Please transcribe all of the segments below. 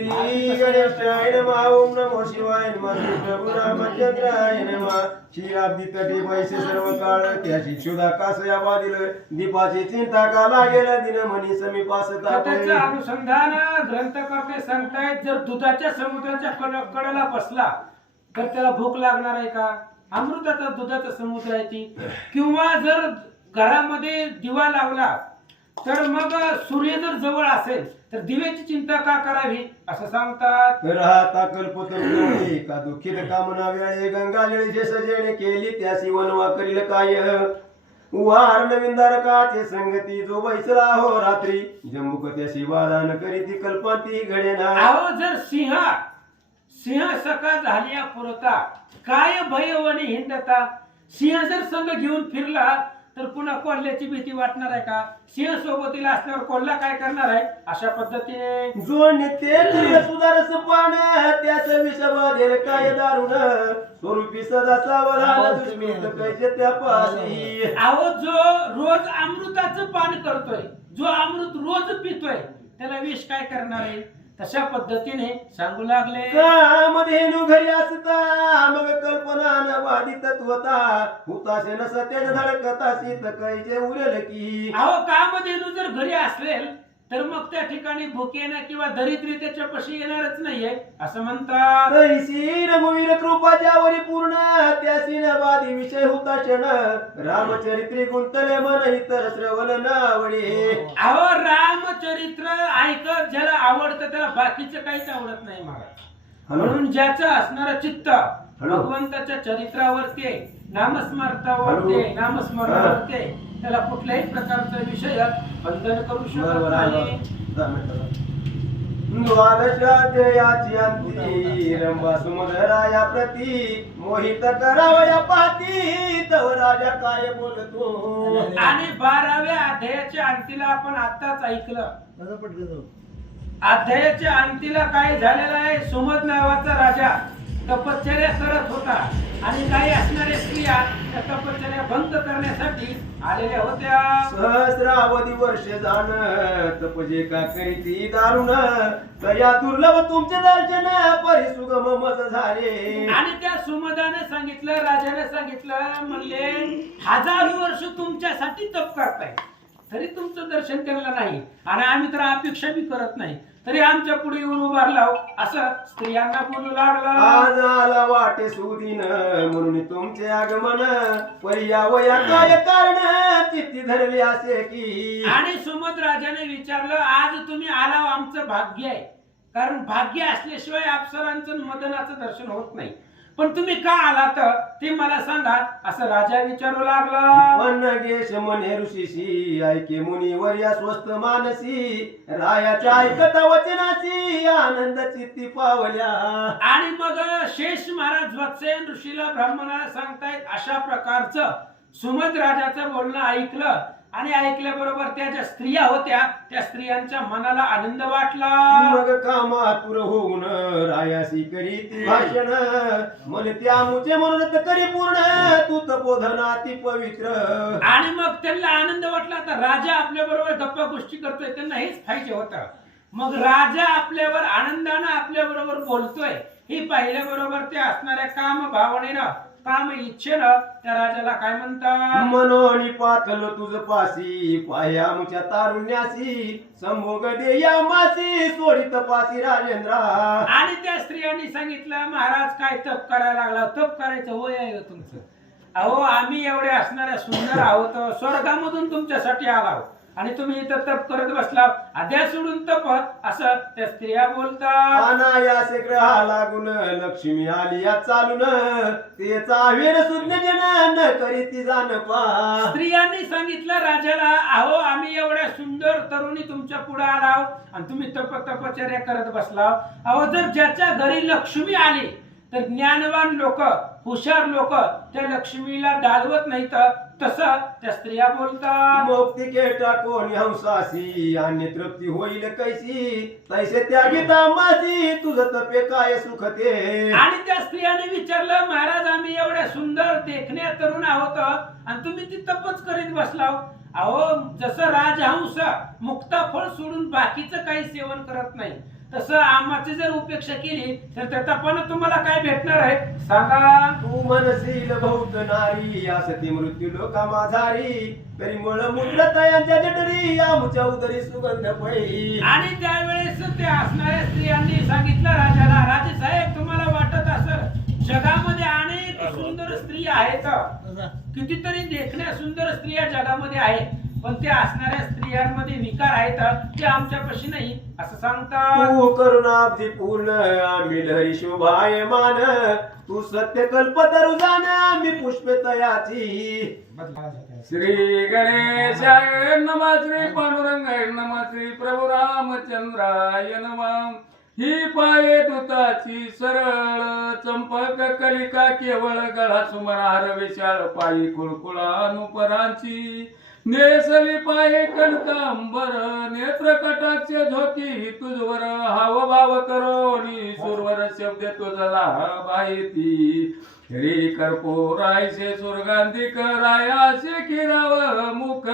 श्री गणेशाय नमः. ओम नमो शिवाय नमः. श्री प्रभु रामचंद्राय नमः. क्षीराब्दी तटे पैसे सर्व काळ त्याची क्षुधा कासया वादिल दीपाची चिंता का लागेल दिन म्हणी समीपास त्याचं अनुसंधान ग्रंथकर्ते सांगतायत, जर दुधाच्या समुद्राच्या कडेला बसला तर त्याला भूक लागणार आहे का? अमृताचा दुधाचा समुद्र आहे ती. किंवा जर घरामध्ये दिवा लावला तर मग सूर्य जर जवळ असेल तर दिव्याची चिंता का करावी असं सांगतात. राहता कल्पतरुणे का दुःखित कामना वेळे गंगा जळीचे सजेने केली त्यासी वनवा करील काय वार नवीनदार काचे संगती जो बैसला हो रात्री जम्बुक त्याशी वादान करीती कल्पती घडेना. अहो जर सिंह सका झालिया पुरता काय भयवणी हिंडता. सिंह जर संघ घेऊन फिरला तर पुन्हा कोल्ह्याची भीती वाटणार आहे का? सिंह सोबतीला असल्यावर कोल्हा काय करणार आहे? अशा पद्धतीने जो नित्य सुधारस पान त्याच विष बाधेल काय दारुण स्वरूपी सदा सावराला दुष्मित कैसे त्या पाशी. अहो जो रोज अमृताचं पान करतोय, जो अमृत रोज पितोय त्याला विष काय करणार आहे? तशा पद्धतीने सांगू लागले. कामधेनु घरी असता मग कल्पना न वादी तत्वता हुताशे न सत्याच धडकता शीत कैचे उरेल की. अहो कामधेनू जर घरी असेल तर मग त्या ठिकाणी भुकेनं किंवा दरिद्री त्याच्या पशी येणारच नाहीये असं म्हणतात. तैसी रघुवीर कृपा ज्यावरी पूर्ण त्यासी न वादी विषय होता क्षण रामचरित्री गुंतले मन इतर श्रवण नावडे. अहो रामचरित्र ऐकत ज्याला आवडतं त्याला बाकीचं काहीच आवडत नाही महाराज. म्हणून ज्याचं असणारं चित्त भगवंताच्या चरित्रावरती आहे, नामस्मरणावरती आहे, नामस्मरणावरती आहे, त्याला कुठल्याही प्रकारचा विषय बंधन करू शकत नाही. द्वादशाध्यायाची अंती रंभा सुमधराया प्रती मोहित करावया पाती तव राजा काय बोलतो. आणि 12व्या अध्यायाच्या अंतीला आपण आताच ऐकलं. अध्यायाच्या अंतीला काय झालेलं आहे? सुमध नावाचा राजा तपश्चर्या करत होता आणि काही असणाऱ्या स्त्रिया त्या तपश्चर्या भंग करण्यासाठी आलेल्या होत्या. सहस्रावधी वर्ष जाण तपजे का करीती दारुण तया दुर्लभ तुमचे दर्शन परिसुगम मज झाले. आणि त्या सुमदाने सांगितलं, राजाने सांगितलं, म्हणले 1000 वर्ष तुमच्यासाठी तप करताय तरी तुमचं दर्शन त्यांना नाही आणि आम्ही तर अपेक्षा बी करत नाही तरी आमच्या पुढे येऊन उभारला असं स्त्रियांना बोलू लागला. आज आला वाटे सुदीन म्हणून तुमचे आगमन पर्यावया काय कारण चित्ती धरली असे की. आणि सुमद राजाने विचारलं, आज तुम्ही आला आमचं भाग्य आहे, कारण भाग्य असल्याशिवाय अप्सरांचं मदनाचं दर्शन होत नाही, पण तुम्ही का आलात ते मला सांगा असं राजा विचारू लागला. वनगेश मने ऋषीशी ऐके मुनीवर या स्वस्त मानसी रायाच्या ऐकता वचनाची आनंद चित्ती पावल्या. आणि मग शेष महाराज वत्सेन ऋषीला ब्राह्मणाला सांगतायत अशा प्रकारचं सुमद राजाचं बोलणं ऐकलं आणि ऐकल्याबरोबर त्या ज्या स्त्रिया होत्या त्या स्त्रियांच्या मनाला आनंद वाटला. मग कामातुर होऊन रायासी करीत भाषण मन त्यामुचे म्हणून करी पूर्ण तूत बोधनाती पवित्र. आणि मग त्यांना आनंद वाटला, तर राजा आपल्या बरोबर गप्पा गोष्टी करतोय, त्यांना हेच पाहिजे होतं. मग राजा आपल्यावर आनंदानं आपल्या बरोबर बोलतोय हे पाहिल्याबरोबर ते असणाऱ्या काम भावनेनं काम इच्छेनं त्या राजाला काय म्हणतात? मनोनी पाथल तुझ पासी पायामुच्या तारुण्यासी संभोग दे या मासी सोडित पासी राजेंद्रा. आणि त्या स्त्रियांनी सांगितलं, महाराज काय तप करायला लागला? तप करायचं वय आहे का तुमचं? अहो आम्ही एवढे असणाऱ्या सुंदर आहोत, स्वर्गामधून तुमच्यासाठी आलो आणि तुम्ही इथं तप करत बसला, आद्या सोडून तप असं त्या स्त्रिया बोलतात. अनायासे ग्रहा लागून लक्ष्मी आली या चालून तेचा वीर सुज्ञजन न करीती जाण पा. स्त्रियांनी सांगितलं राजाला, अहो आम्ही एवढ्या सुंदर तरुणी तुमच्या पुढे आलो आणि तुम्ही तपचर्या करत बसला. अहो जर ज्याच्या घरी लक्ष्मी आली तर ज्ञानवान लोक हुशार लोक त्या लक्ष्मीला डालवत नाहीत, तसं त्या स्त्रिया बोलतात. मुक्ती टाकोनी हंसासी आणि तृप्ती होईल कैसी तैसे त्या गीता मासी तुझं तपे काय सुख ते. आणि त्या स्त्रियाने विचारलं, महाराज आम्ही एवढ्या सुंदर देखण्या तरुण आहोत आणि तुम्ही ती तपच करीत बसलाव. अहो जसं राजहंस मुक्ता फळ सोडून बाकीचं काही सेवन करत नाही तसं आम्हाची जर उपेक्षा केली तर त्याचा पण तुम्हाला काय भेटणार आहे सांगा. तू मनशील बहुत नारी यासती मृत्यू लोका माझारी तरी मुळ मुद्र तयांच्या जठरी आमुच्या उदरी सुगंध पै. आणि त्यावेळेस त्या असणाऱ्या स्त्रियांनी सांगितलं राजाला, राजे साहेब तुम्हाला वाटत असेल जगामध्ये अनेक सुंदर स्त्रिया आहेत, कितीतरी देखण्या सुंदर स्त्रिया जगामध्ये आहेत, पण त्या असणाऱ्या स्त्रियांमध्ये विकार आहेत ते आमच्यापाशी नाही असं सांगतात. तू करुणाब्धी पूर्ण आम्ही लहरी शोभायमान तू सत्य कल्पतरु जाण आम्ही पुष्पे तयाची. श्री गणेशाय नमः, श्री पांडुरंगाय नमः, श्री प्रभू रामचंद्राय नमः. ही पाये तुताची सरळ चंपक कलिका केवळ गळा सुमनार विशाल पायी कुळकुळा नुपरांची नेसली पाये कनकांबर नेत्र कटाक्ष झोकी तुझवर हावभाव करोनी सुरवर शब्द तुझला बायती. रे कर्पूरायसे सुरगांधिक रायासे किराव मुख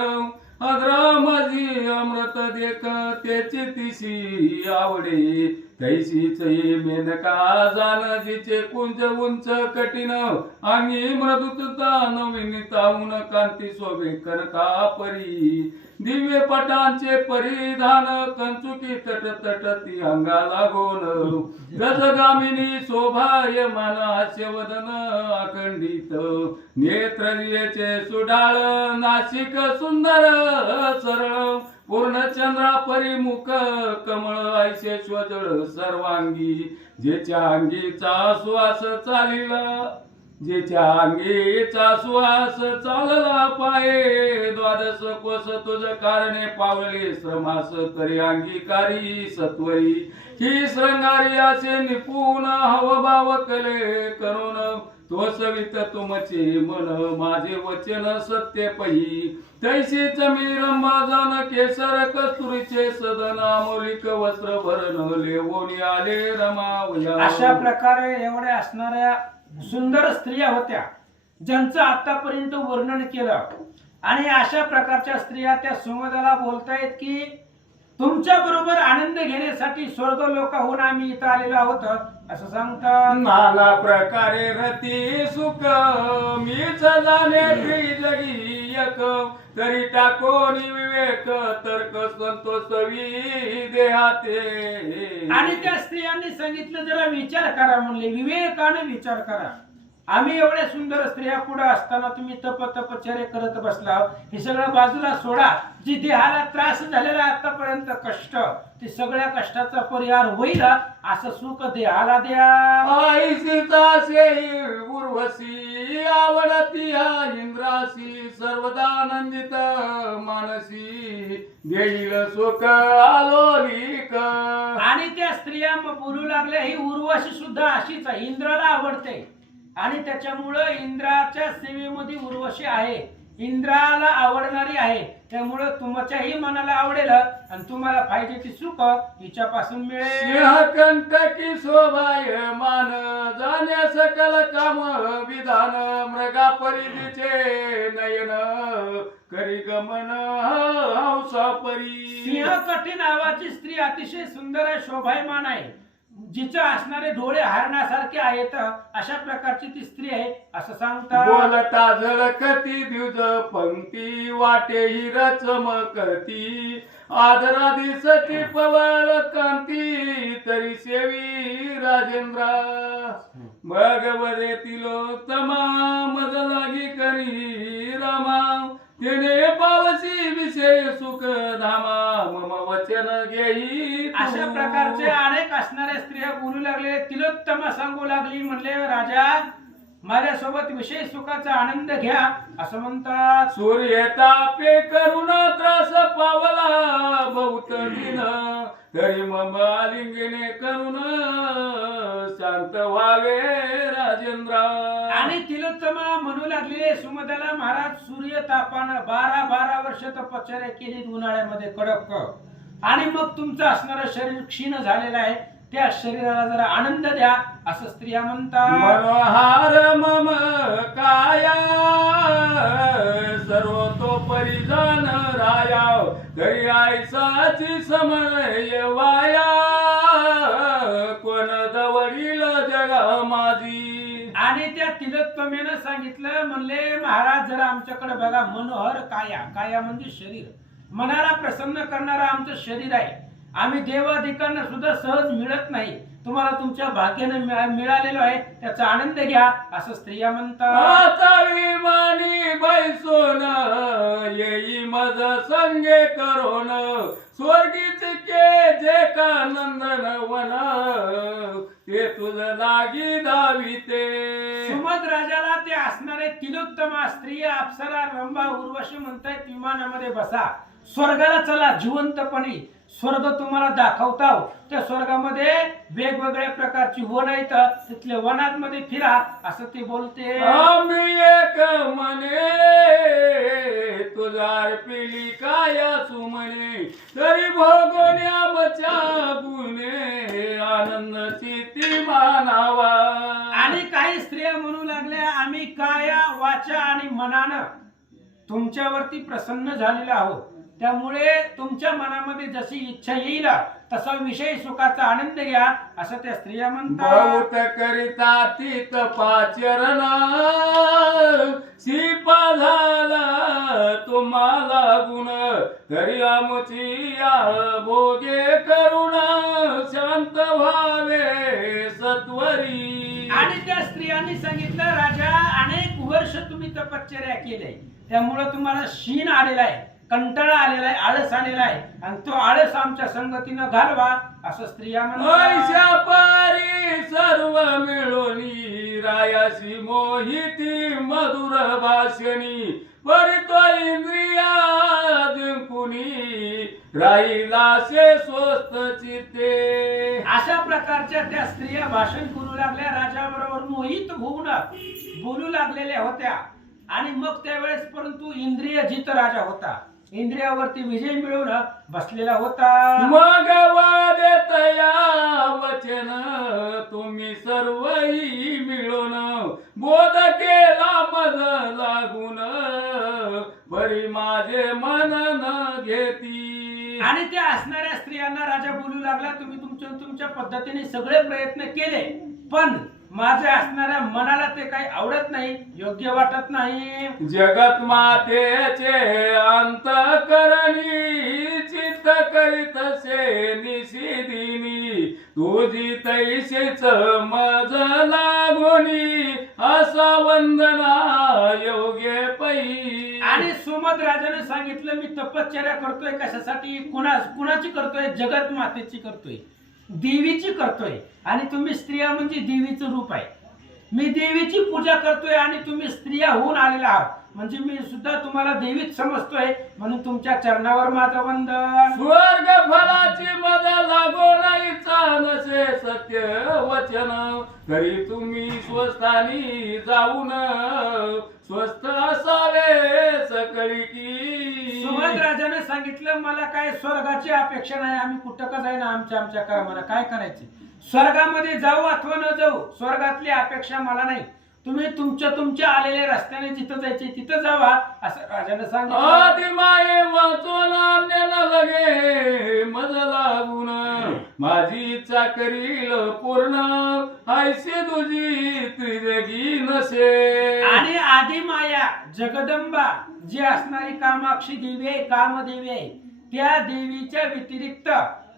अद्रा माझी अमृत देख त्याची तिशी आवडे तैसीच मेनका जाण जिचे कुंज उंच कठीण आणि मृदुता नवीनिताऊन कांती शोभे कनका परी. दिव्य पटांचे परिधान कंचुकी तट तटती अंगा लागोन गजगामिनी शोभायमान हास्यवदन अखंडित नेत्रये सुडाळ नाशिक सुंदर सरळ पूर्णचंद्रा परिमुख कमळ ऐसे स्वजळ सर्वांगी जेच्या अंगीचा श्वास चालिला जेच्या अंगीचा श्वास चालला पाये द्वादश कोस तुझ कारणे पावले श्रमास तरी अंगीकारी सत्वरी ही श्रंगारी असे निपुण हवभाव कले करून तो सवित तुमचे मन माझे वचन सत्य पही. तैसीच मी रंभाजन केसर कस्तुरीचे सदन अमोलिक वस्त्र भरण लेवोनी आले रमावया. अशा प्रकारे एवढ्या असणाऱ्या सुंदर स्त्रिया होत्या ज्यांचं आतापर्यंत वर्णन केलं. आणि अशा प्रकारच्या स्त्रिया त्या सुमदाला बोलतायत की तुमच्या बरोबर आनंद घेण्यासाठी स्वर्ग लोकाहून आम्ही इथं आलेलो आहोत असं सांगतात. नाना प्रकारे रती सुख मीच जाणे जगी एक तरी टाकोनी विवेक तर्क संतोषवी देहाते. आणि त्या स्त्रियांनी सांगितलं जरा विचार करा म्हणले, विवेकाने विचार करा. आम्ही एवढ्या सुंदर स्त्रिया पुढे असताना तुम्ही तपचर्या करत बसला, हे सगळं बाजूला सोडा. जी देहाला त्रास झालेला आतापर्यंत कष्ट ते सगळ्या कष्टाचा परिहार होईल असं सुख देहाला द्या. आईसीतासे उर्वशी आवडती हा इंद्रासी सर्वदानंदित मानसी देईल सुख आलोलिक. आणि त्या स्त्रिया मग बोलू लागल्या ही उर्वशी सुद्धा अशीच आहे, इंद्राला आवडते आणि त्याच्यामुळं इंद्राच्या सेवेमध्ये उर्वशी आहे, इंद्राला आवडणारी आहे. त्यामुळं तुमच्याही मनाला आवडेल आणि तुम्हाला पाहिजे ती सुख हिच्यापासून मिळेल. सिंहकंटकी शोभाय मान जाणे सकल काम विधान मृगा परिधीचे नयन करी गमन हौसा परी. सिंहकटी नावाची स्त्री अतिशय सुंदर आहे, शोभायमान आहे, जिचं असणारे डोळे हरणासारखे आहेत अशा प्रकारची ती स्त्री आहे असं सांगतात. बोलता झळकती द्युज पंक्ती वाटे हिर चमकती आदरा दिसती पवळ कांती तरी सेवी राजेंद्रा. मग वरे तिलोत्तमा मज लागी करी रामा तिने पावसी विषय सुख धामा मम वचन घेई. अशा प्रकारचे अनेक असणाऱ्या स्त्रिया बोलू लागले, तिलोत्तमा सांगू लागली म्हणले राजा माझ्यासोबत विषय सुखाचा आनंद घ्या असं म्हणतात. सूर्य तापे करुण त्रास पावला बहुत दिन तरी मम आलिंगने करून शांत व्हावे राजेंद्रा. आणि तिलोत्तमा म्हणू लागले सुमदाला महाराज सूर्य तापानं 12 वर्ष तपश्चर्या केली उन्हाळ्यामध्ये कडक आणि मग तुमचं असणारं शरीर क्षीण झालेलं आहे, त्या शरीराला जरा आनंद द्या असं स्त्रिया म्हणतात. मनोहार मम काया सर्व तो परिजान राया तरी आईसाची समय वाया ग माझी. आणि त्या तिलोत्तमेनं सांगितलं, म्हणले महाराज जरा आमच्याकडे बघा, मनोहर काया, काया म्हणजे शरीर, मनाला प्रसन्न करणारं आमचं शरीर आहे. आम्ही देवाधिकांना सुद्धा सहज मिळत नाही, तुम्हाला तुमच्या भाग्याने मिळालेलो आहे, त्याचा आनंद घ्या, असं स्त्रिया म्हणतात. आता विमानी बैसून येई मज संगे करोन स्वर्गीच के जे का नंदन वन ते तुझ लागी धाविते. सुमद राजाला ते असणारे तिलोत्तमा स्त्रिया, अप्सरा, रंभा, उर्वशी म्हणतायत, विमानामध्ये बसा, स्वर्गाला चला, जिवंतपणे स्वर्ग तुम्हाला दाखवताव. त्या स्वर्गामध्ये वेगवेगळ्या प्रकारची वन आहेत, तिथल्या वनांमध्ये फिरा, असं ते बोलते. आम्ही एक मने तुझार पिली काय सुमने तरी भोगोन्या बचा गुणे आनंद चिती मानावा. आणि काही स्त्रिया म्हणू लागल्या, आम्ही काया, वाचा आणि मनानं तुमच्यावरती प्रसन्न झालेलो आहोत, त्यामुळे तुमच्या मनामध्ये जशी इच्छा येईल तसा विषय सुखाचा आनंद घ्या, असं त्या स्त्रिया म्हणतात. बहुत करिता तीत पाचरण शिपा झाला तुम्हाला गुण तरी आमची भोगे करुण शांत व्हावे सत्वरी. आणि त्या स्त्रियांनी सांगितलं, राजा अनेक वर्ष तुम्ही तपश्चर्या केले, त्यामुळे तुम्हाला शीण आलेला आहे, कंटाळा आलेला आहे, आळस आलेला आहे, आणि तो आळस आमच्या संगतीनं घालवा, असं स्त्रिया म्हणतात. ऐशा पारी सर्व मिळोनी रायाशी मोहिती मधुर भाषणी परितो इंद्रिया जिंकुनी राहिला से स्वस्त चित्ते. अशा प्रकारच्या त्या स्त्रिया भाषण करू लागल्या, राजाबरोबर मोहित होऊन बोलू लागलेल्या होत्या. आणि मग त्यावेळेस परंतु इंद्रिय जित राजा होता, इंद्रियावरती विजय मिळवून बसलेला होता. मग वादेत या वचन तुम्ही सर्वही मिळून बोध केला मज लागून बरी माझे मन न घेती. आणि त्या असणाऱ्या स्त्रियांना राजा बोलू लागला, तुम्ही तुमच्या पद्धतीने सगळे प्रयत्न केले, पण माझ्या असणाऱ्या मनाला ते काही आवडत नाही, योग्य वाटत नाही. जगत मातेचे अंतकरणी चित्त करीत से निशिदिनी तुझी तैसेच मज लागोनी असा वंदना योग्य पै. आणि सुमद राजाने सांगितलं, मी तपश्चर्या करतोय कशासाठी, कुणाची करतोय, जगत मातेची करतोय, देवीची करतोय. आणि तुम्ही स्त्रिया म्हणजे देवीचं रूप आहे, मी देवीची पूजा करतोय आणि तुम्ही स्त्रिया होऊन आलेला आहात, म्हणजे मी सुद्धा तुम्हाला देवीच समजतोय, म्हणून तुमच्या चरणावर माझं वंदन. स्वर्ग फलाची मज लागो नाही नसे सत्य वचन तरी तुम्ही स्वस्थानी जाऊन स्वस्थ असावे सकळी की. सुमद राजाने सांगितलं, मला काय स्वर्गाची अपेक्षा नाही, आम्ही कुठं का जाईना, आमच्या कर्माला काय करायचे, स्वर्गामध्ये जाऊ अथवा न जाऊ, स्वर्गातली अपेक्षा मला नाही, तुम्ही तुमच्या आलेल्या रस्त्याने जिथं जायचे तिथं जावा, असं राजाने सांगितलं. आदि माये वाचून अन्य न लगे मज लागून माझी इच्छा करील पूर्ण ऐशी तुझी त्रिदेगी नसे. आणि आदी माया जगदंबा जी असणारी कामाक्षी देवी आहे, कामदेवी आहे, त्या देवीच्या व्यतिरिक्त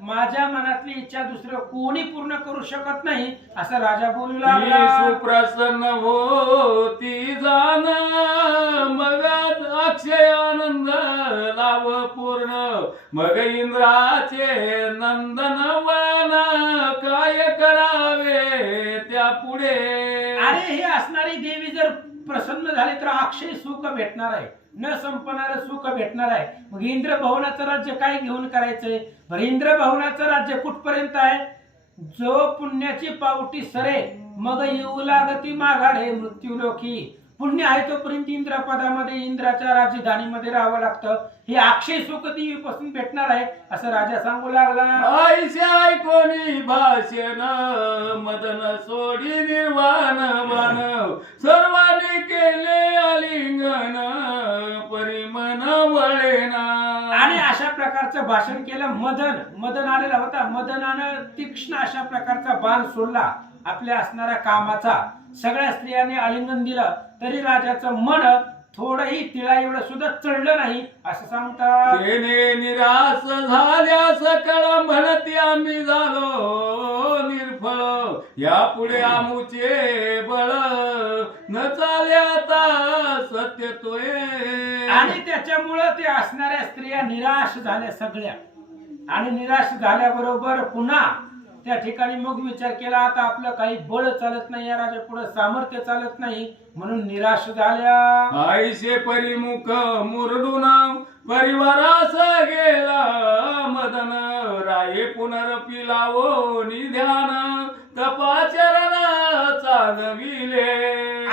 माझ्या मनातली इच्छा दुसरं कोणी पूर्ण करू शकत नाही, असं राजा बोलू लागला. सुप्रसन्न होती जाण मग अक्षय आनंद लाव पूर्ण मग इंद्राचे नंदन वन काय करावे त्या पुढे. आणि ही असणारी देवी जर प्रसन्न झाली तर अक्षय सुख भेटणार आहे, न संपणारं सुख भेटणार आहे. मग इंद्र भवनाचं राज्य काय घेऊन करायचंय, बरं इंद्र भवनाचं राज्य कुठपर्यंत आहे, जो पुण्याची पावटी सरे मग येऊ लागती माघारे मृत्यूलोकी. पुण्य आहे तोपर्यंत इंद्रपदामध्ये इंद्राच्या राजधानीमध्ये राहावं लागतं, हे अक्षय सुख देवीपासून भेटणार आहे, असं राजा सांगू लागला. ऐशा कोणी भाषण मदन सोडी निर्वाण वन सर्वांनी केले आलिंगन परिमन वळेना. आणि अशा प्रकारचं भाषण केलं. मदन आलेला होता, मदनानं तीक्ष्ण अशा प्रकारचा बाण सोडला आपल्या असणाऱ्या कामाचा सगळ्या स्त्रियांनी आलिंगन दिलं तरी राजाचं मन थोडंही तिळा एवढं सुद्धा चढलं नाही असं सांगतात. तेने निराश झाल्या सकळ म्हणती आम्ही झालो निर्फळ यापुढे आमुचे बळ न चाले आता सत्य तोय. आणि त्याच्यामुळं ते असणाऱ्या स्त्रिया निराश झाल्या सगळ्या आणि निराश झाल्याबरोबर पुन्हा त्या ठिकाणी मग विचार केला आता आपलं काही बळ चालत नाही या राजा पुढे सामर्थ्य चालत नाही म्हणून निराश झाल्या. आईशे परिमुख मुरडून परिवारास गेला मदन राये पुनरपी लावो निध्यान तपाचरण चालविले.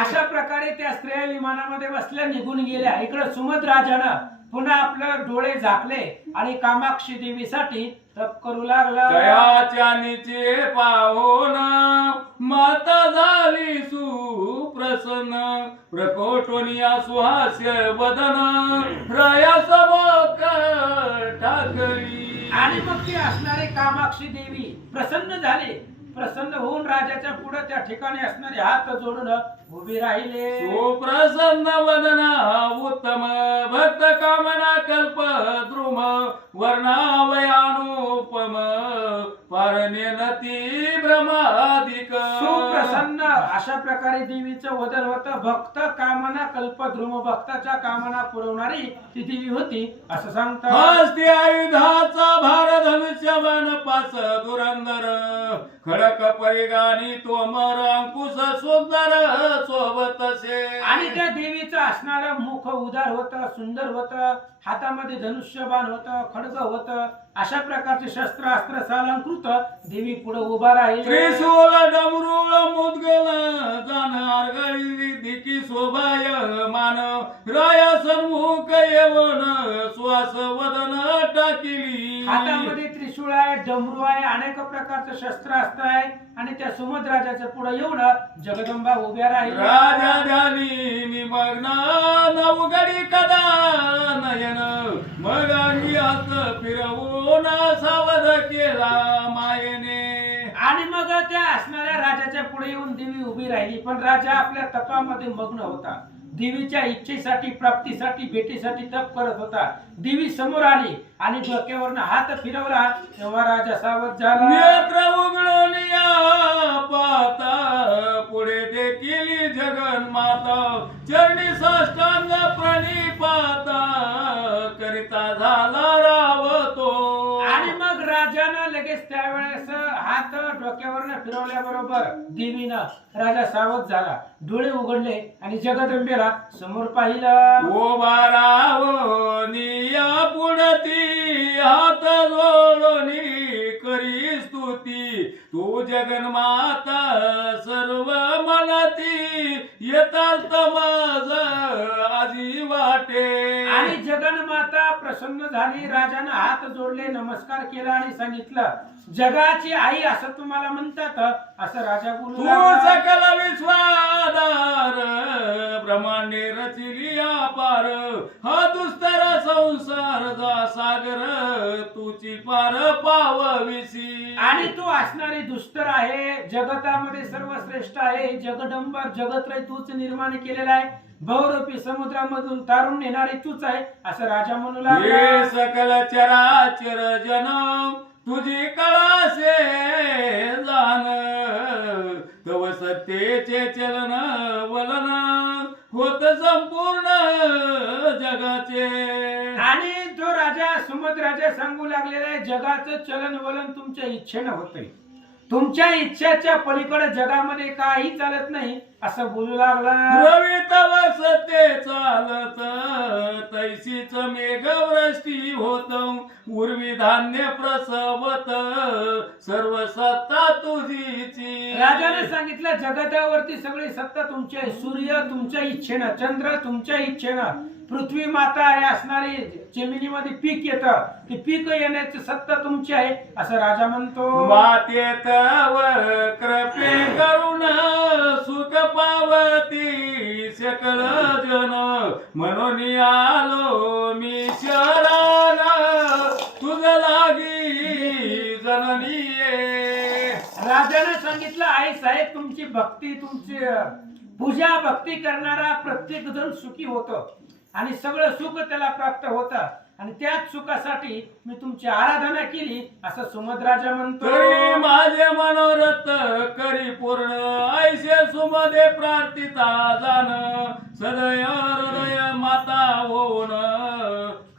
अशा प्रकारे त्या स्त्रिया विमानामध्ये बसल्या निघून गेल्या. इकडे सुमद राजानं पुन्हा आपलं डोळे झाकले आणि कामाक्षी देवीसाठी तप करू लागला. तयाच्या नीचे पाहोन माता झाली सुप्रसन्न प्रकोटोनिया सुहास्य बदन राया सबक ठाकरी. आणि मग ती असणारे कामाक्षी देवी प्रसन्न झाले. प्रसन्न होऊन राजाच्या पुढे त्या ठिकाणी असणारे हात जोडून उभी राहिले. सुप्रसन्न वदना उत्तम भक्त कामना कल्प द्रुम वर्णावयानुपम पारण्यनती भ्रमादिक. सुप्रसन्न अशा प्रकारे देवीचं वदन होतं. भक्त कामना कल्पद्रुम भक्ताच्या कामना पुरवणारी ती देवी होती असं सांगतात. हस्ती आयुधाचा भार धनुष्य बाण पास दुरंदर खडक परिगानी तोमर अंकुश सुंदर सोबतसे. आणि त्या देवीचं असणारं मुख उदार होतं सुंदर होतं. हातामध्ये धनुष्यबाण होतं खडग होतं. अशा प्रकारचे शस्त्र अस्त्र सालंकृत देवी पुढे उभा राहिली. त्रिशूल डमरुळ मुद्गल जान आरगळी दिकी शोभाय मान राया सन्मुख येवन श्वास वदन टाकिली. हातामध्ये त्रिशूळ आहे डमरू आहे अनेक प्रकारचे शस्त्र अस्त्र आहे आणि त्या सुमद राजाच्या पुढे येऊन जगदंबा उभ्या राहिल्या. राजा ध्यानी निमग्न नवगडी कदा नयन मग अंगी हात फिरवून सावध केला मायेने. आणि मग त्या असणाऱ्या राजाच्या पुढे येऊन देवी उभी राहिली. पण राजा आपल्या तपामध्ये मग्न होता. देवीच्या इच्छेसाठी प्राप्तीसाठी भेटीसाठी तप करत होता. देवी समोर आली आणि डोक्यावरनं हात फिरवला तेव्हा राजा सावध झाला. नेत्र उघडून या पाहता पुढे देखील जगन्माता चरणी साष्टांग प्रणिपाता करिता झाला रावतो. आणि मग राजानं लगेच त्यावेळेस हात डोक्यावरनं फिरवल्याबरोबर देवीनं राजा सावध झाला. डोळे उघडले आणि जगदंबेला समोर पाहिलं. उभा रावनिया पुढती हात जोडोनी करी स्तुती तू जगन्माता सर्व मनती येतात माझ आजी वाटे. आणि जगन्माता प्रसन्न झाली. राजानं हात जोडले नमस्कार केला आणि सांगितलं जगाची आई असं तुम्हाला म्हणतात असं राजा बोलू तू लागला. सकल विश्वाधार ब्रह्मांडे रचिली अपार हा दुस्तर संसार जा सागर तुची पार पावविसी. आणि तू असणारी दुस्तर आहे जगतामध्ये सर्वश्रेष्ठ आहे. जगदंबर जगत्रय तूच निर्माण केलेला आहे. बहुरूपी समुद्रामधून तारून नेणारी तूच आहे असं राजा म्हणू लागला. हे सकल चराचर जन तुझी कळासे जाण तव सत्तेचे चलन वलन होत संपूर्ण जगाचे. आणि तो राजा सुमद राजा सांगू लागलेला आहे जगाचं चलन वलन तुमच्या इच्छेनं होतंय. तुमच्या इच्छेच्या पलीकडे जगामध्ये काही चालत नाही असं बोलू लागला. रवी तव सत्ते चालत तैसीच मेघवृष्टी होत उर्वी धान्य प्रसवत सर्व सत्ता तुझीची. राजाने सांगितलं जगतावरती सगळी सत्ता तुमची आहे. सूर्य तुमच्या इच्छेनं चंद्र तुमच्या इच्छेनं पृथ्वी माता आहे असणारी जमिनीमध्ये पीक येतं ते पीक येण्याची सत्ता तुमची आहे असं राजा म्हणतो. मातेत कृपे करुण सुख पावती सकल जन म्हणून आलो मी शरण तुझ लागी जननी. राजाने सांगितलं आई साहेब तुमची भक्ती तुमची पूजा भक्ती करणारा प्रत्येक जण सुखी होतो आणि सगळं सुख त्याला प्राप्त होतं आणि त्याच सुखासाठी मी तुमची आराधना केली असं सुमधराजा म्हणतो. तरी माझे मनोरथ करी पूर्ण ऐसे सुमदे प्रार्थिता जाण सदय हृदय माता होऊन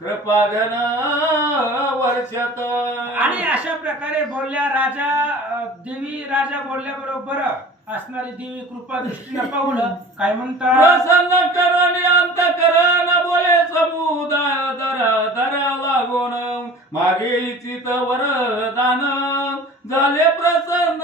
कृपा घन वर्षत. आणि अशा प्रकारे बोलल्या राजा देवी राजा बोलल्या बरोबर असणारी देवी कृपा दृष्टीने पाहुलं काय म्हणतात. प्रसन्न करून अंत करण बोले समुदाय दरा दरा लागून मागे इच्छित वरदान झाले प्रसन्न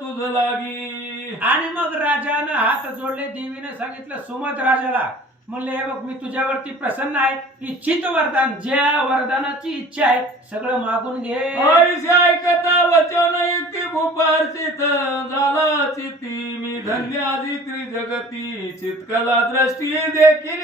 तुझ लागी. आणि मग राजानं हात जोडले देवीने सांगितलं सुमध राजाला म्हणले हे बघ मी तुझ्यावरती प्रसन्न आहे इच्छित वरदान ज्या वरदानाची इच्छा आहे सगळं मागून घे. ऐसे ऐकता वचन युक्ती भूपार्चित झाला चित्ती मी धन्य आदित्री जगती चितकला दृष्टी देखील.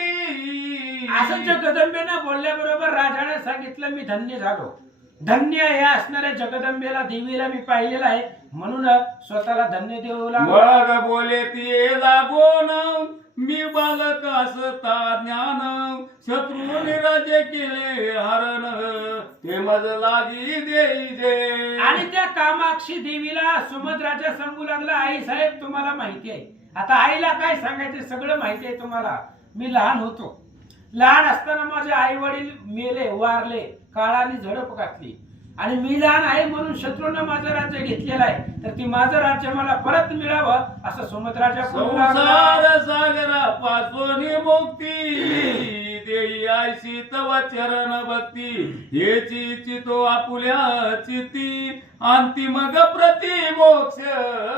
असं जगदंबेनं बोलल्याबरोबर राजाने सांगितलं मी धन्य झालो. धन्य हे असणाऱ्या जगदंबेला देवीला मी पाहिलेलं आहे म्हणून स्वतःला धन्य देऊ लागलो. मग बोले ती लागून मी बालक असता ज्ञान शत्रू राज्य केले हरण ते मज लागी देईजे. आणि त्या कामाक्षी देवीला सुमधराजा सांगू लागला आई साहेब तुम्हाला माहिती आहे आता आईला काय सांगायचं सगळं माहिती आहे तुम्हाला. मी लहान होतो लहान असताना माझे आई वडील मेले वारले काळाने झडप घातली आणि मी लहान आहे म्हणून शत्रूनं माझं राज्य घेतलेलं आहे तर ती माझं राज्य मला परत मिळावं असं सुमधराजा संसार सागरापासून मुक्ती देई आयशी तव चरण भक्ती हेची चितो आपुल्या चिती अंतिम प्रति मोक्ष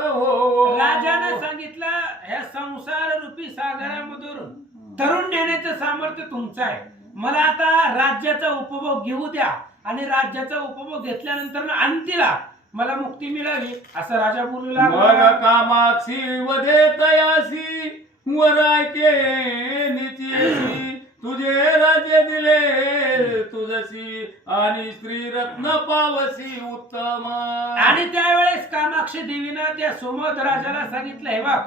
हो. राजाने सांगितलं ह्या संसार रूपी सागरामधून तरुण नेण्याचं सामर्थ्य तुमचं आहे. मला आता राज्याचा उपभोग घेऊ द्या आणि राज्याचा उपभोग घेतल्यानंतर अंतीला मला मुक्ती मिळावी असं राजा बोलू मग लागला. कामाक्षी वदे तयासी वरायके निचीसी तुझे राज्य दिले तुझसी आणि श्री रत्न पावसी उत्तम. आणि त्यावेळेस कामाक्षी देवीनं त्या सुमध राजाला सांगितलं हे बघ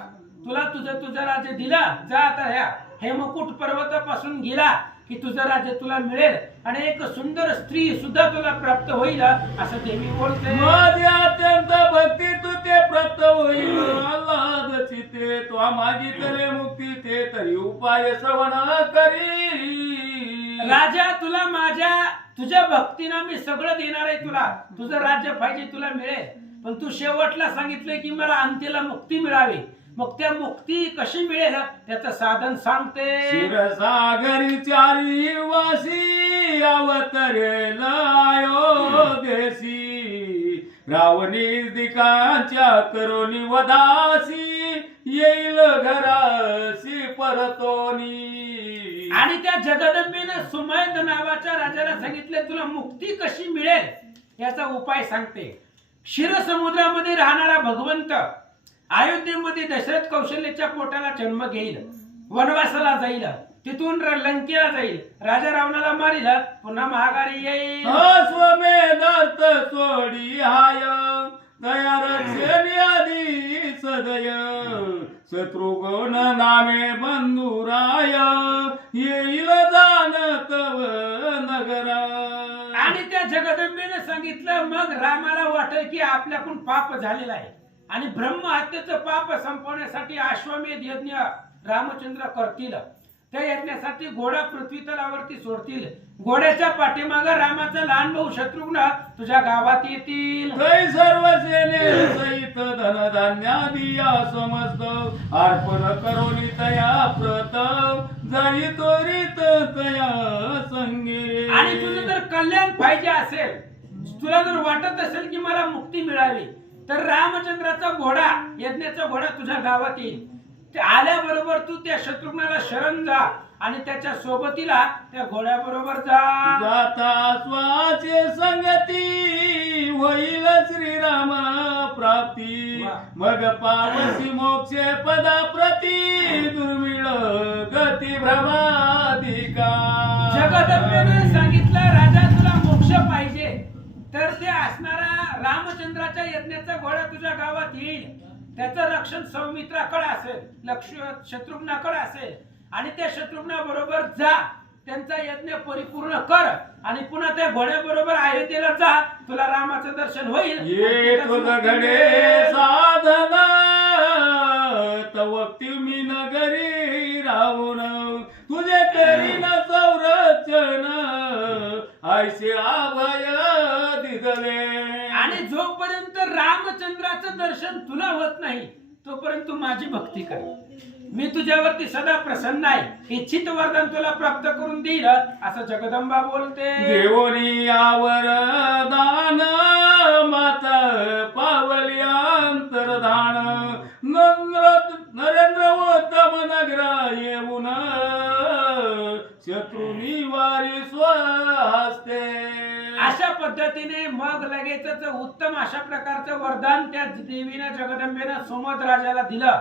तुला तुझं राज्य दिला जा आता ह्या हे मुकुट पर्वतापासून गेला की तुझं राज्य तुला मिळेल आणि एक सुंदर स्त्री सुद्धा तुला प्राप्त होईल असं देवी बोलते. माझी अत्यंत भक्ती तू ते प्राप्त होईल आल्हाद चिते तो मागितले मुक्ती ते तरी उपाय श्रवण करी. राजा तुला तुझ्या भक्तीनं मी सगळं देणार आहे तुला तुझं राज्य पाहिजे तुला मिळेल पण तू शेवटला सांगितलंय की मला अंतीला मुक्ती मिळावी मग त्या मुक्ती कशी मिळेल त्याचं साधन सांगते. क्षीरसागरी चारी वासी अवतरेल अयोध्येसी रावणी दिकांच्या करोनी वदासी येईल घरासी परतोनी. आणि त्या जगदंबेनं सुमैद नावाच्या राजाला सांगितले तुला मुक्ती कशी मिळेल याचा उपाय सांगते. क्षीरसमुद्रामध्ये राहणारा भगवंत अयोध्येमध्ये दशरथ कौशल्याच्या पोटाला जन्म घेईल वनवासाला जाईल तिथून लंकेला जाईल राजा रावणाला मारील पुन्हा महागारी येईल. अश्वमेधार्थ सोडी हाय दया रक्षणी आधी सदय शत्रुघ्न नामे बंधुराय येईल जानतव नगरा. आणि त्या जगदंबेने सांगितलं मग रामाला वाटेल की आपल्याकडून पाप झालेला आहे आणि ब्रह्महत्येचं पाप संपवण्यासाठी अश्वमेध यज्ञ रामचंद्र करतील. त्या यज्ञासाठी घोडा पृथ्वी तलावरती सोडतील. घोड्याच्या पाठीमागे रामाचा लहान भाऊ शत्रुघ्न तुझ्या गावात येतील. तै सर्व सेने सहित धनधान्यादिया समस्त अर्पण करोनी तया प्रत जाई त्वरित तया संगे. आणि तुझं जर कल्याण पाहिजे असेल तुला जर वाटत असेल की मला मुक्ती मिळावी तर रामचंद्राचा घोडा यज्ञाचा घोडा तुझ्या गावात येईल. ते आल्याबरोबर तू त्या शत्रुघ्नाला शरण जा आणि त्याच्या सोबतीला त्या घोड्याबरोबर जा. जाता स्वाचे संगती होईल श्रीराम प्राप्ती मग पावसी मोक्षे पदा प्रती दुर्मिळ गती भ्रमाधिका. जगदंबेने सांगितलं राजा तुला मोक्ष पाहिजे तर ते असणारा रामचंद्र रामचंद्राच्या यज्ञाचा घोडा तुझ्या गावात येईल, त्याचं रक्षण सौमित्राकडे असेल, लक्ष शत्रुघ्नाकडे असेल, आणि त्या शत्रुघ्ना बरोबर जा, त्यांचा यज्ञ परिपूर्ण कर, आणि पुन्हा त्या घोड्याबरोबर अयोध्येला जा, तुला रामाचं दर्शन होईल. ये तुझ घडे साधना तवक्ती मी नगरी राहून तुझे करीन संरक्षण ऐसे अभय दिदले. आणि जोपर्यंत रामचंद्राचं दर्शन तुला होत नाही तोपर्यंत तू माझी भक्ती कर. मी तुझ्यावरती सदा प्रसन्न आहे, इच्छित वरदान तुला प्राप्त करून देईल असं जगदंबा बोलते. देवोनी यावर दान माता पावली अंतर्धान नरेंद्र उत्तम नगरा येऊन शत्रुनी वारी स्वहस्ते. अशा पद्धतीने मग लगेचच उत्तम अशा प्रकारचं वरदान त्या देवीनं जगदंबेनं सोमद राजाला दिलं,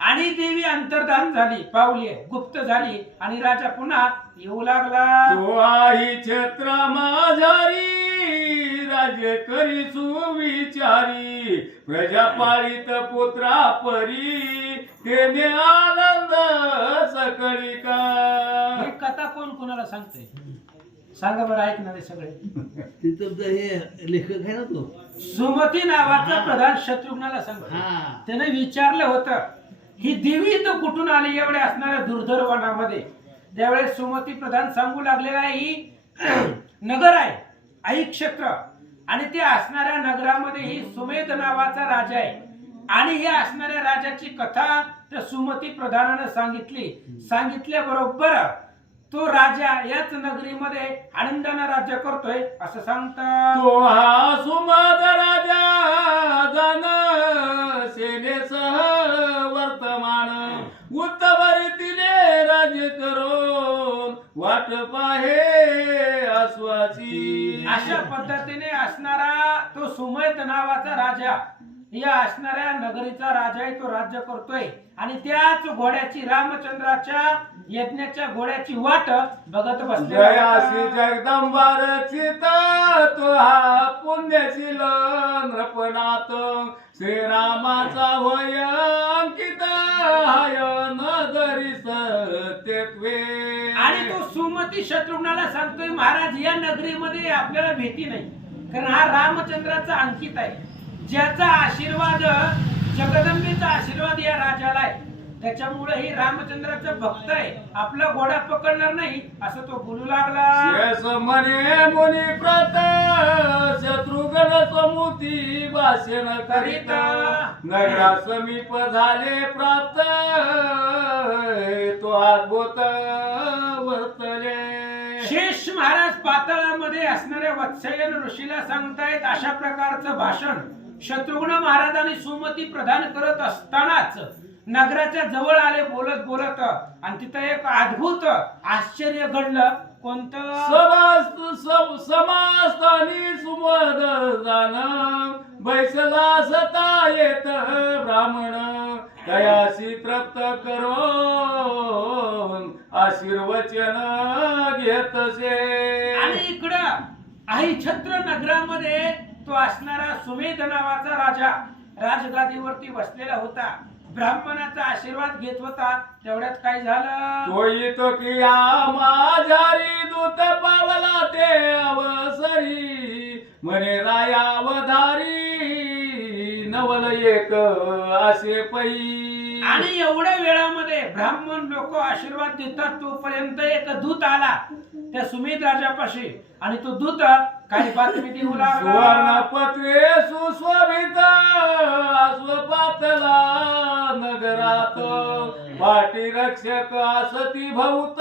आणि देवी अंतर्धान झाली, पावली गुप्त झाली, आणि राजा पुन्हा येऊ लागला. तो आई छत्र माझारी राज्य करी सुविचारी प्रजा पाळीत पुत्रा परी तेने आनंद सकळी का. ही कथा कोण कोणाला सांगते सांगा बरं, ऐकणारे सगळे. तिथं हे लेखक आहे ना तो. सुमती नावाचा प्रधान शत्रुघ्नाला सांगतो. हा. त्याने विचारलं होतं ही देवी तो कुठून आली एवढ्या असणाऱ्या दुर्धर वनामध्ये. त्यावेळेस सुमती प्रधान सांगू लागलेला आहे ही नगर आहे, आई क्षेत्र, आणि त्या असणाऱ्या नगरामध्ये ही सुमेध नावाचा राजा आहे, आणि या असणाऱ्या राजाची कथा त्या सुमती प्रधानाने सांगितल्याबरोबर तो राजा याच नगरीमध्ये आनंदाने राज्य करतोय असं सांगतात. तो हा सुमद राजा जान सेनेसह वर्तमान उत्तमरीतीने राज्य करून वाट पाहे आसवाची. अशा पद्धतीने असणारा तो सुमेध नावाचा राजा या असणाऱ्या नगरीचा राजा आहे, तो राज्य करतोय, आणि त्याच घोड्याची रामचंद्राच्या यज्ञाच्या घोड्याची वाट बघत बसलेला जय होता. श्री जगदंबा रचित तो हा पुण्यशील नृपनाथ श्रीरामाचा होय अंकित हाय नदरी सत्यत्वे. आणि तो सुमती शत्रुघ्नाला सांगतोय महाराज या नगरीमध्ये आपल्याला भेटी नाही, कारण हा रामचंद्राचा अंकित आहे, ज्याचा आशीर्वाद जगदंबेचा आशीर्वाद या राजाला आहे, त्याच्यामुळे ही रामचंद्राचा भक्त आहे, आपला घोडा पकडणार नाही असं तो बोलू लागला. यस म्हणे मुनी प्रत शत्रुघ्न समुती भाषण करीत नगरा समीप झाले प्राप्त तो अद्भुत वर्तले. शेष महाराज पाताळामध्ये असणाऱ्या वत्सयन ऋषीला सांगतायत अशा प्रकारचं भाषण शत्रुघ्न महाराज आणि सुमती प्रदान करत असतानाच नगराच्या जवळ आले बोलत बोलत, आणि तिथं एक अद्भुत आश्चर्य घडलं. कोणतं? समास्तानी सुमद जान बैसला सता येत ब्राह्मण दयासी तृप्त करून आशीर्वचन घेतसे. आणि इकडं आई छत्र नगरामध्ये तो असणारा सुमेध नावाचा राजा राजगादीवरती बसलेला होता, ब्राह्मणाचा आशीर्वाद घेत होता. तेवढ्यात काय झालं? तो येतो की या माझारी दूत पावला ते अवसरी म्हणे रायावधारी नवल एक असे पै. आणि एवढ्या वेळामध्ये ब्राह्मण लोक आशीर्वाद देतात तोपर्यंत एक दूत आला त्या सुमेध राजापाशी, आणि तो दूत काही बातमी देऊ लागला. सुवर्णपत्रे सुशोभित अश्वपातला नगरात पाटी रक्षक असती भौत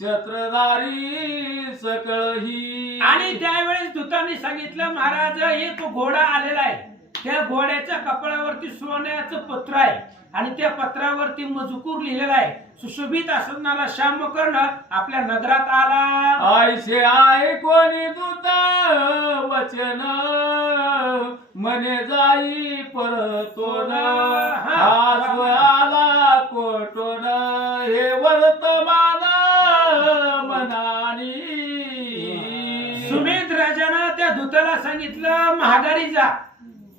छत्रधारी सकळही. आणि त्यावेळेस दूतांनी सांगितलं महाराज एक घोडा आलेला आहे, त्या घोड्याच्या कपाळावरती सोन्याचं पत्र आहे, आणि त्या पत्रावरती मजकूर लिहिलेला आहे, सुशोभित असणारा श्यामकर्ण आपल्या नगरात आला. ऐसे आहे कोणी दूत वचन म्हणे जाई परतोन आसव आला कोटोन हे वर्तमान मनानी. सुमेध राजानं त्या दूताला सांगितलं माघारी जा.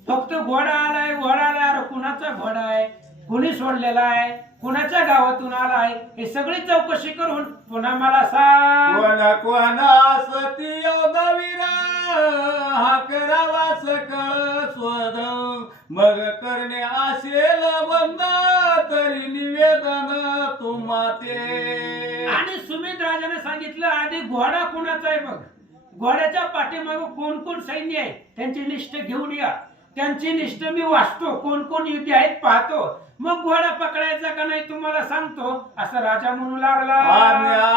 फक्त घोडा आलाय अरे कुणाचा घोडा आहे, कुणी सोडलेला आहे, कुणाच्या गावातून आलाय, हे सगळी चौकशी करून पुन्हा मला सांग. कोणा सती योगवीरा हा करावा सकळ स्वद मग करणे असेल बंद तरी निवेदन तुम्हा ते. आणि सुमित राजाने सांगितलं आधी घोडा कुणाचा आहे बघ, घोड्याच्या पाठीमागे कोण कोण सैन्य आहे त्यांची लिस्ट घेऊन या. त्यांची लिस्ट मी वाचतो, कोण कोण युद्धी आहेत पाहतो, मग घोडा पकडायचा का नाही तुम्हाला सांगतो, असं राजा म्हणू लागला.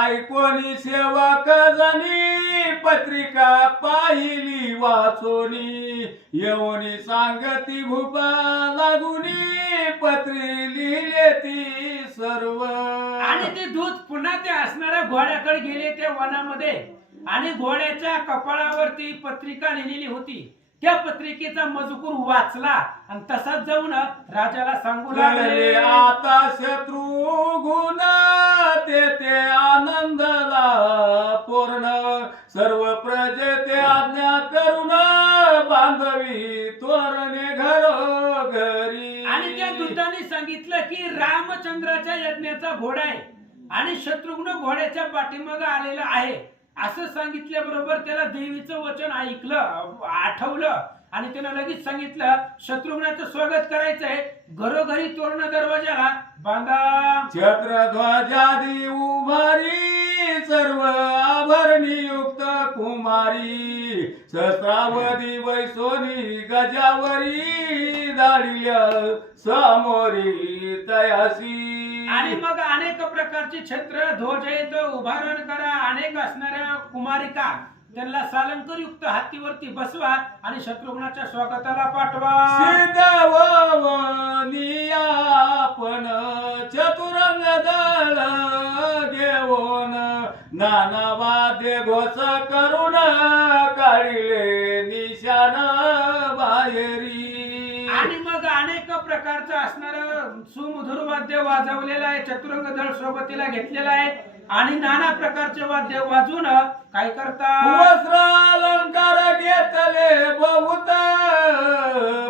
ऐकोनी सेवक जणी पत्रिका पाहिली वाचोनी येऊनी सांगती भूपा लागुनी पत्री लिहिले ती सर्व. आणि ते दूत पुन्हा ते असणाऱ्या घोड्याकडे गेले त्या वनामध्ये आणि घोड्याच्या कपाळावरती पत्रिका लिहिलेली होती. त्या पत्रिकेचा मजकूर वाचला आणि तसाच जाऊन राजाला सांगू लागले. आता शत्रुघ्न ते आनंदला पूर्ण सर्व प्रजे ते आज्ञा करून बांधवी तोरणे घरोघरी. आणि त्या दूतांनी सांगितलं की रामचंद्राच्या यज्ञाचा घोडा आहे आणि शत्रुघ्न घोड्याच्या पाठीमागे आलेला आहे. असं सांगितल्याबरोबर त्याला देवीचं वचन ऐकलं, आठवलं आणि त्यानं लगेच सांगितलं शत्रुघ्नाचं स्वागत करायचंय, घरोघरी तोरण दरवाजाला बांधा. छत्रध्वजादी उभारी सर्व आभरणी युक्त कुमारी सहस्रावधी वैसोनी गजावरी दाडिल्या सामोरी तयासी. आणि मग अनेक प्रकारची छत्र ध्वज येत उभारण करा. अनेक असणाऱ्या कुमारिका त्यांना सालंकरयुक्त हत्तीवरती बसवा आणि शत्रुघ्नाच्या स्वागताला पाठवा. सिद्धवनियापण चतुरंग दळ घेऊन नाना वाद्य घोष करून काढिले निशाण बाहेरी. आणि मग अनेक प्रकारचं असणारं सुमधुर वाद्य वाजवलेलं आहे, चतुरंग दळ सोबतीला घेतलेलं आहे आणि नाना प्रकारचे वाद्य वाजून काय करतात, वस्त्र अलंकार घेतले बहुत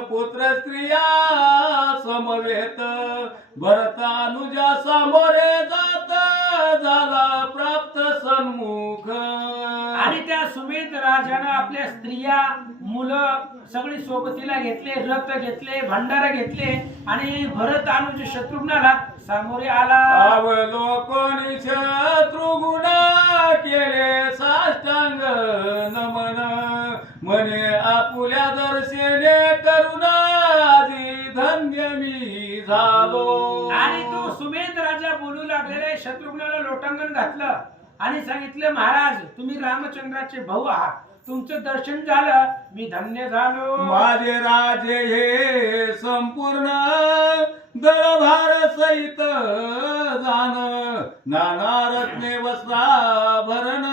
पुत्र स्त्रिया समवेत भरत अनुजा सामोरे जात झाला प्राप्त सन्मुख. आणि त्या सुमेध राजानं आपल्या स्त्रिया मुलं सगळी सोबतीला घेतले, रथ घेतले, भंडारा घेतले आणि भरत अनुज शत्रुघ्नाला सामोरे आला. अवलोकनी शत्रुघ्न केले साष्टांग नमन म्हणे आपुल्या दर्शने करून आधी धन्य मी झालो. आणि तो सुमेध राजा बोलू लागलेले शत्रुघ्नाला लोटांगण घातलं आणि सांगितलं महाराज तुम्ही रामचंद्राचे भाऊ आहात, तुमचं दर्शन झालं, मी धन्य झालो. माझे राजे हे संपूर्ण दळभार सहित जाण नाना रत्ने वस्त्राभरण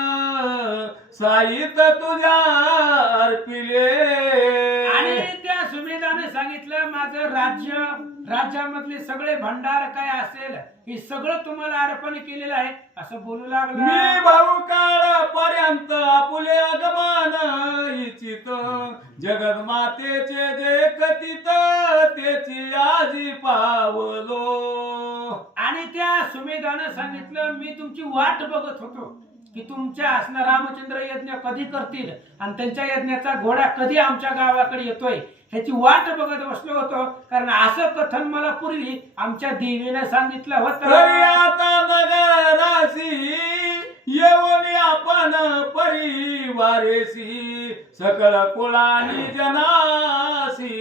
साहित तुझ्या अर्पिले. आणि त्या सुमेधाने सांगितलं माझं राज्य, राज्यामधले सगळे भंडार काय असेल हे सगळं तुम्हाला अर्पण केलेलं आहे असं बोलू लागला. मी भाऊ काळ पर्यंत आपुले आगमन इच्छित जगत मातेचे जे कथित त्याची आजी पावलो. आणि त्या सुमेधानं सांगितलं मी तुमची वाट बघत होतो की तुमच्या असणार रामचंद्र यज्ञ कधी करतील आणि त्यांच्या यज्ञाचा घोडा कधी आमच्या गावाकडे येतोय ह्याची वाट बघत बसलो होतो, कारण असं कथन मला पूर्वी आमच्या देवीने सांगितलं होतं. आता नगरासी येऊन आपण परिवारेसी सकळ कुळानी जनासी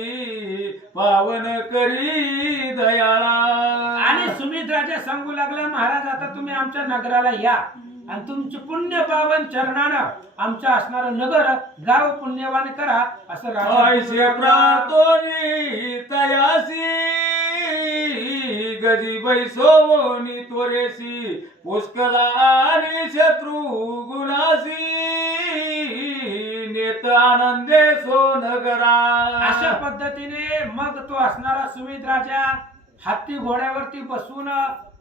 पावन करी दयाळा. आणि सुमित राजा सांगू लागला महाराज आता तुम्ही आमच्या नगराला या आणि तुमचे पुण्य पावन चरणानं आमचं असणारं नगर गाव पुण्यवान करा असं ऐसे प्रार्थोनी तयासी गजी बैसोनी त्वरेसी पुष्कला आणि शत्रुघ्नासी नेत आनंदे सो नगरा. अशा पद्धतीने मग तो असणारा सुमित राजा हत्ती घोड्यावरती बसून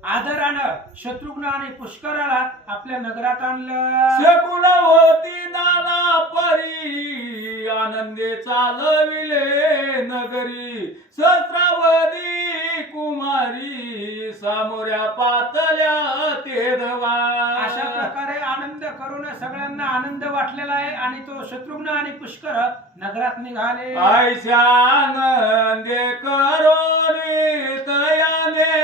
आदरानं शत्रुघ्न आणि पुष्कराला आपल्या नगरात आणलं. शकुनवती नाना परी आनंदे चालविले नगरी सहस्रावधी कुमारी सामोऱ्या पातल्या ते धवा. अशा प्रकारे आनंद करून सगळ्यांना आनंद वाटलेला आहे आणि तो शत्रुघ्न आणि पुष्कर नगरात निघाले. आयशा आनंदे करोनी तयाने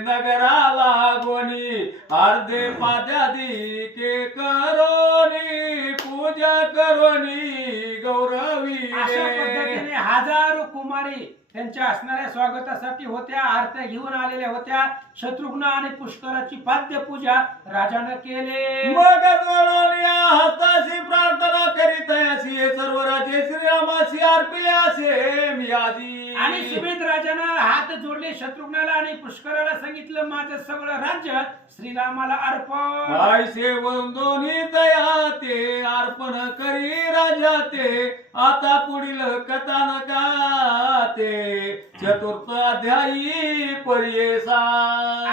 नगराला गोनी अर्धे पाद्यादी के करोनी पूजा करोनी गौरवी. अशा पद्धतीने हजारो कुमारी त्यांच्या असणाऱ्या स्वागतासाठी होत्या, आरत्या घेऊन आलेल्या होत्या. शत्रुघ्न आणि पुष्कराची पाद्य पूजा राजानं केले. मग जोडोनिया हस्ताशी प्रार्थना करीत अशी सर्व राजे श्रीरामाशी अर्पिले असे मी आधी. आणि सुमित राजानं हात जोडले शत्रुघ्नाला आणि पुष्कराला सांगितलं माझं सगळं राज्य श्रीरामाला अर्पण. आयसे दोन्ही तया ते अर्पण करी राजा ते आता पुढील कथानका ते चतुर्थ अध्यायी पर्येसा.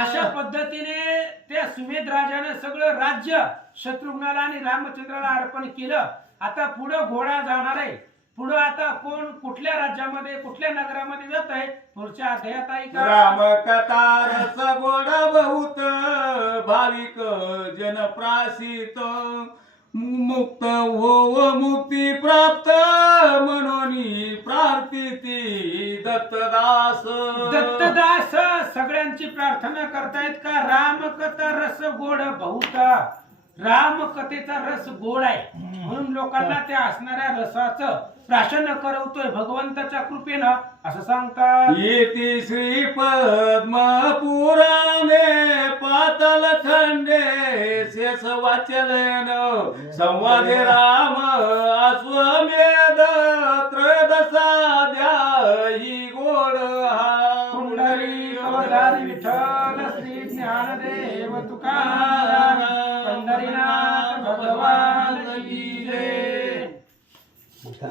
अशा पद्धतीने त्या सुमेध राजानं सगळं राज्य शत्रुघ्नाला आणि रामचंद्राला अर्पण केलं. आता पुढं घोडा जाणार आहे. पुढं आता कोण कुठल्या राज्यामध्ये कुठल्या नगरामध्ये जात आहे पुढच्या अध्यायात ऐका. राम कथा रस गोड बहुत भाविक जन प्रासित मुक्त हो मुक्ती प्राप्त म्हणून प्रार्थिती दत्तदास. दत्तदास सगळ्यांची प्रार्थना करतायत का रामकथा रस गोड बहुत. रामकथेचा रस गोड आहे म्हणून लोकांना त्या असणाऱ्या रसाचं प्राशन करवतोय भगवंताच्या कृपेनं असं सांगतात. येती श्री पद्म पुराणे पाताल खंडे शेष वाचलन संवादे राम अश्वमेध त्रयोदशाध्यायी गोड हा. पुंडलिक अवतारी विठ्ठल श्री ज्ञानदेव तुकाराम पंढरीनाथ भगवान की जय. उठा.